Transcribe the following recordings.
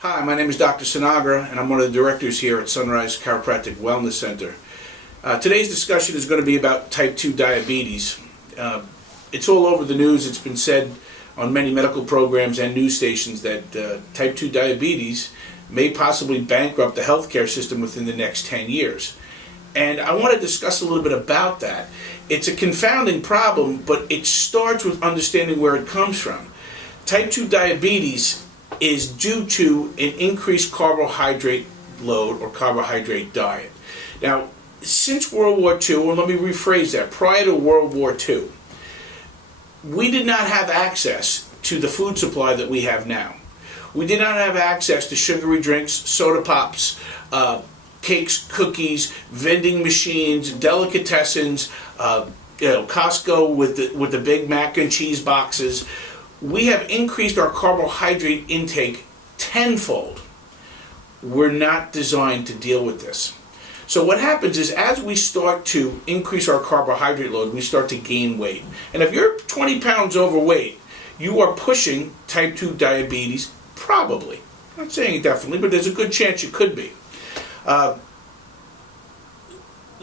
Hi, my name is Doctor Sinagra, and I'm one of the directors here at Sunrise Chiropractic Wellness Center. Today's discussion is going to be about type 2 diabetes. It's all over the news. It's been said on many medical programs and news stations that type 2 diabetes may possibly bankrupt the healthcare system within the next 10 years. And I want to discuss a little bit about that. It's a confounding problem, but it starts with understanding where it comes from. Type 2 diabetes is due to an increased carbohydrate load or carbohydrate diet. Now, since World War II, or let me rephrase that, prior to World War II, we did not have access to the food supply that we have now. We did not have access to sugary drinks, soda pops, cakes, cookies, vending machines, delicatessens, Costco with the Big Mac and cheese boxes. We have increased our carbohydrate intake tenfold. We're not designed to deal with this. So what happens is, as we start to increase our carbohydrate load, we start to gain weight. And if you're 20 pounds overweight, you are pushing type 2 diabetes, probably. I'm not saying definitely, but there's a good chance you could be. The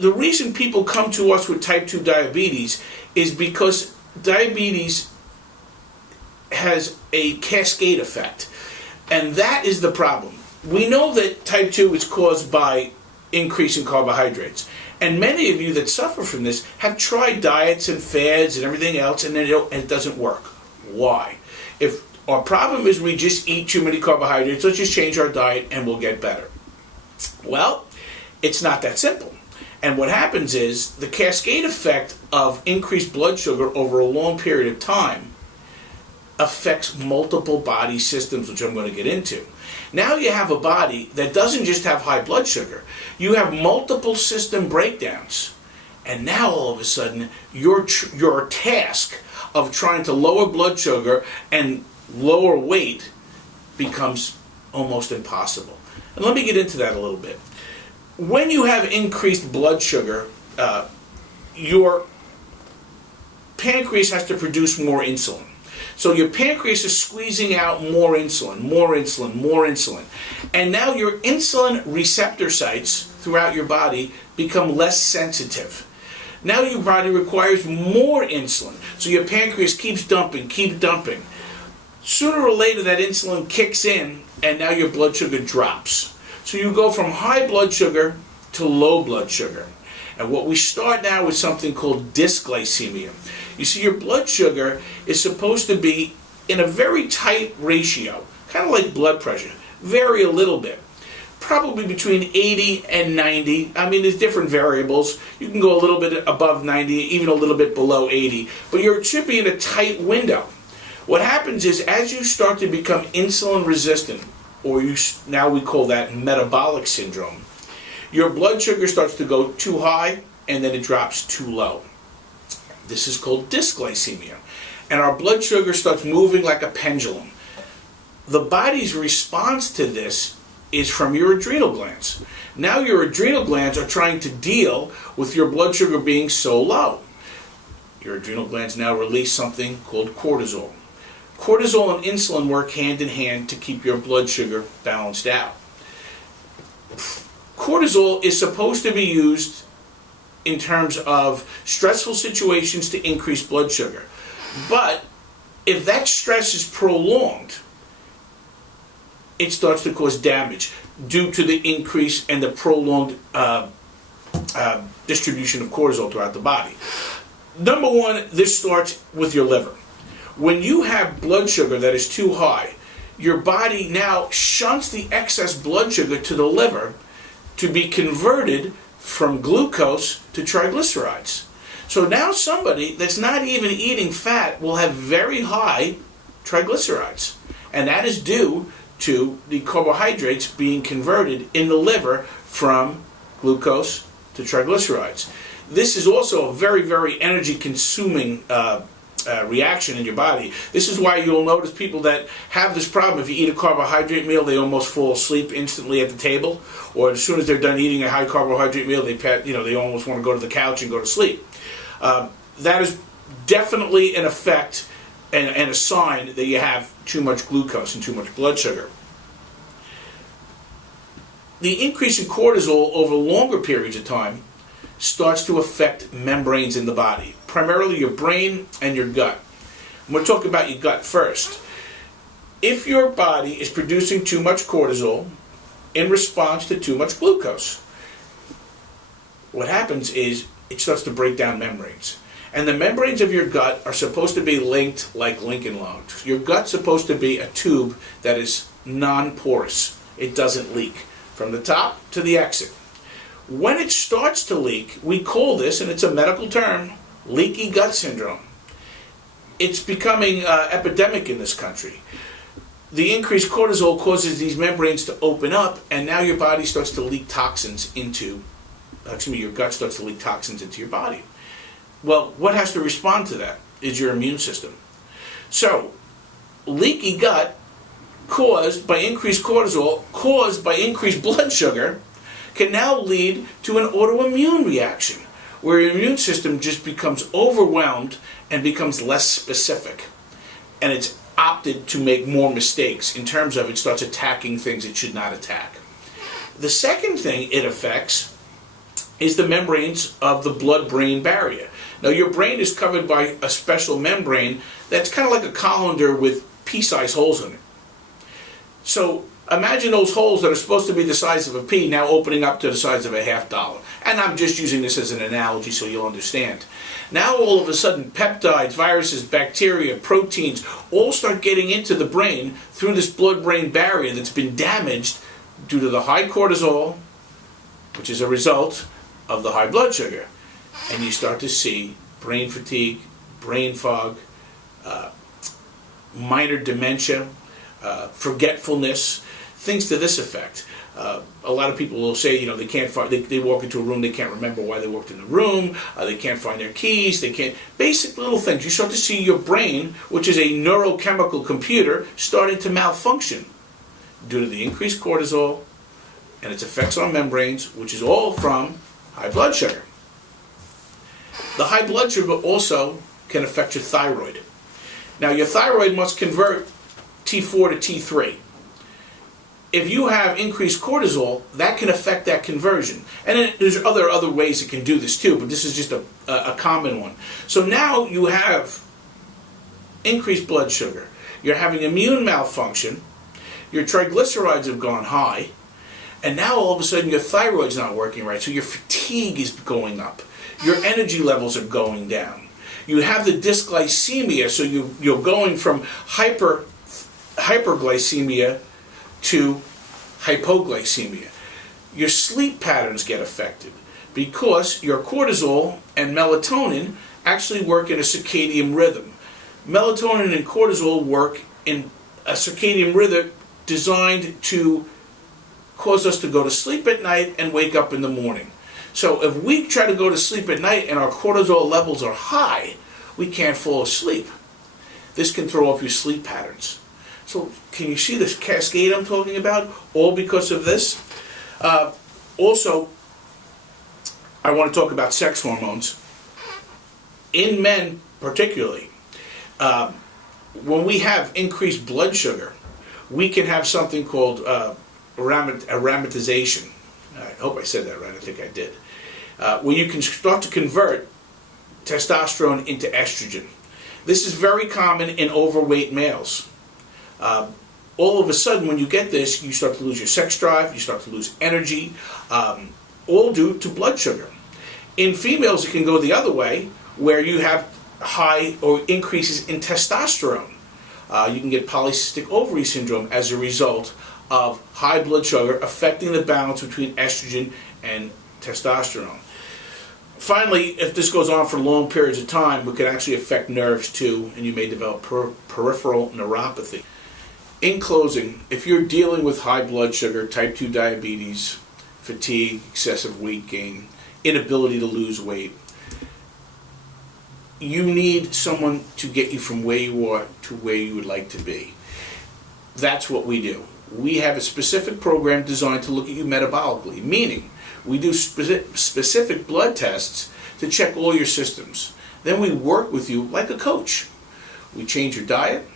reason people come to us with type 2 diabetes is because diabetes has a cascade effect, and that is the problem. We know that type 2 is caused by increasing carbohydrates, and many of you that suffer from this have tried diets and fads and everything else, and it doesn't work. Why? If our problem is we just eat too many carbohydrates, let's just change our diet and we'll get better. Well, it's not that simple. And what happens is the cascade effect of increased blood sugar over a long period of time affects multiple body systems, which I'm going to get into. Now you have a body that doesn't just have high blood sugar. You have multiple system breakdowns. And now all of a sudden, your task of trying to lower blood sugar and lower weight becomes almost impossible. And let me get into that a little bit. When you have increased blood sugar, your pancreas has to produce more insulin. So your pancreas is squeezing out more insulin, more insulin, more insulin. And now your insulin receptor sites throughout your body become less sensitive. Now your body requires more insulin. So your pancreas keeps dumping, keeps dumping. Sooner or later that insulin kicks in and now your blood sugar drops. So you go from high blood sugar to low blood sugar. And what we start now with something called dysglycemia. You see, your blood sugar is supposed to be in a very tight ratio, kind of like blood pressure, vary a little bit. Probably between 80 and 90. I mean, there's different variables. You can go a little bit above 90, even a little bit below 80. But you should be in a tight window. What happens is, as you start to become insulin resistant, or now we call that metabolic syndrome, your blood sugar starts to go too high and then it drops too low. This is called dysglycemia. And our blood sugar starts moving like a pendulum. The body's response to this is from your adrenal glands. Now your adrenal glands are trying to deal with your blood sugar being so low. Your adrenal glands now release something called cortisol. Cortisol and insulin work hand in hand to keep your blood sugar balanced out. Cortisol is supposed to be used in terms of stressful situations to increase blood sugar. But if that stress is prolonged, it starts to cause damage due to the increase and the prolonged distribution of cortisol throughout the body. Number one, this starts with your liver. When you have blood sugar that is too high, your body now shunts the excess blood sugar to the liver to be converted from glucose to triglycerides. So now somebody that's not even eating fat will have very high triglycerides. And that is due to the carbohydrates being converted in the liver from glucose to triglycerides. This is also a very, very energy consuming reaction in your body. This is why you'll notice people that have this problem. If you eat a carbohydrate meal, they almost fall asleep instantly at the table, or as soon as they're done eating a high carbohydrate meal, they almost want to go to the couch and go to sleep. That is definitely an effect and a sign that you have too much glucose and too much blood sugar. the increase in cortisol over longer periods of time starts to affect membranes in the body, primarily your brain and your gut. I'm going to talk about your gut first. If your body is producing too much cortisol in response to too much glucose, what happens is it starts to break down membranes. And the membranes of your gut are supposed to be linked like Lincoln Logs. Your gut's supposed to be a tube that is non-porous. It doesn't leak from the top to the exit. When it starts to leak, we call this, and it's a medical term, leaky gut syndrome. It's becoming epidemic in this country. The increased cortisol causes these membranes to open up, and now your body starts to leak toxins into, your gut starts to leak toxins into your body. Well, what has to respond to that is your immune system. So, leaky gut caused by increased cortisol, caused by increased blood sugar, can now lead to an autoimmune reaction, where your immune system just becomes overwhelmed and becomes less specific. And it's opted to make more mistakes in terms of it starts attacking things it should not attack. The second thing it affects is the membranes of the blood-brain barrier. Now, your brain is covered by a special membrane that's kind of like a colander with pea-sized holes in it. So imagine those holes that are supposed to be the size of a pea now opening up to the size of a $50. And I'm just using this as an analogy so you'll understand. Now all of a sudden peptides, viruses, bacteria, proteins all start getting into the brain through this blood-brain barrier that's been damaged due to the high cortisol, which is a result of the high blood sugar. And you start to see brain fatigue, brain fog, minor dementia, forgetfulness, things to this effect. A lot of people will say, they can't find, they walk into a room, they can't remember why they walked in the room, they can't find their keys, they can't, basic little things. You start to see your brain, which is a neurochemical computer, starting to malfunction due to the increased cortisol and its effects on membranes, which is all from high blood sugar. The high blood sugar also can affect your thyroid. Now, your thyroid must convert T4 to T3. If you have increased cortisol, that can affect that conversion. And then there's other ways it can do this too, but this is just a common one. So now you have increased blood sugar. You're having immune malfunction. Your triglycerides have gone high. And now all of a sudden your thyroid's not working right, so your fatigue is going up. Your energy levels are going down. You have the dysglycemia, so you're going from hyperglycemia to hypoglycemia. Your sleep patterns get affected because your cortisol and melatonin actually work in a circadian rhythm. Melatonin and cortisol work in a circadian rhythm designed to cause us to go to sleep at night and wake up in the morning. So if we try to go to sleep at night and our cortisol levels are high, we can't fall asleep. This can throw off your sleep patterns. So can you see this cascade I'm talking about? All because of this. Also, I want to talk about sex hormones. In men particularly, when we have increased blood sugar, we can have something called aromatization. I hope I said that right. I think I did. Where you can start to convert testosterone into estrogen. This is very common in overweight males. All of a sudden, when you get this, you start to lose your sex drive, you start to lose energy, all due to blood sugar. In females, it can go the other way, where you have high or increases in testosterone. You can get polycystic ovary syndrome as a result of high blood sugar affecting the balance between estrogen and testosterone. Finally, if this goes on for long periods of time, it can actually affect nerves too, and you may develop peripheral neuropathy. In closing, if you're dealing with high blood sugar, type 2 diabetes, fatigue, excessive weight gain, inability to lose weight, you need someone to get you from where you are to where you would like to be. That's what we do. We have a specific program designed to look at you metabolically, meaning we do specific blood tests to check all your systems. Then we work with you like a coach. We change your diet,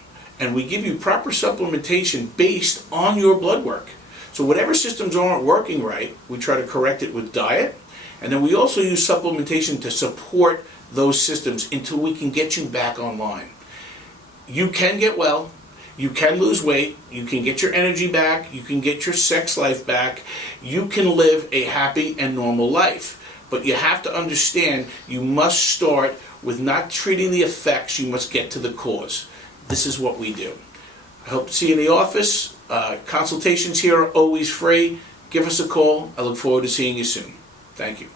and we give you proper supplementation based on your blood work. So whatever systems aren't working right, we try to correct it with diet, and then we also use supplementation to support those systems until we can get you back online. You can get well, you can lose weight, you can get your energy back, you can get your sex life back, you can live a happy and normal life. But you have to understand, you must start with not treating the effects, you must get to the cause. This is what we do. I hope to see you in the office. Consultations here are always free. Give us a call. I look forward to seeing you soon. Thank you.